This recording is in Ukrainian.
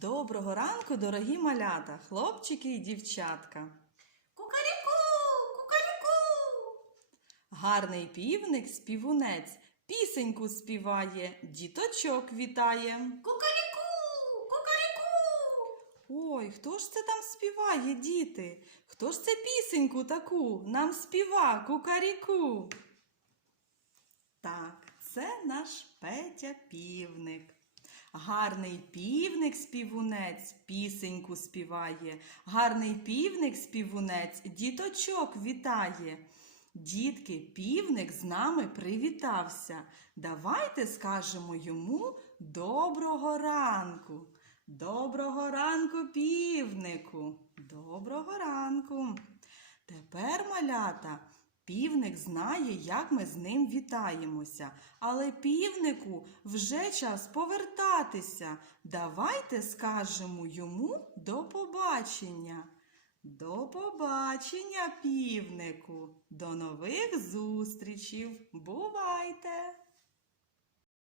Доброго ранку, дорогі малята, хлопчики і дівчатка. Кукаріку, кукаріку. Гарний півник, співунець, пісеньку співає, діточок вітає. Кукаріку, кукаріку. Ой, хто ж це там співає, діти? Хто ж це пісеньку таку нам співа, кукаріку? Так, це наш Петя півник. Гарний півник співунець пісеньку співає. Гарний півник співунець діточок вітає. Дітки, півник з нами привітався. Давайте скажемо йому доброго ранку. Доброго ранку, півнику. Доброго ранку. Тепер, малята, півник знає, як ми з ним вітаємося. Але півнику вже час повертатися. Давайте скажемо йому до побачення. До побачення, півнику. До нових зустрічів. Бувайте!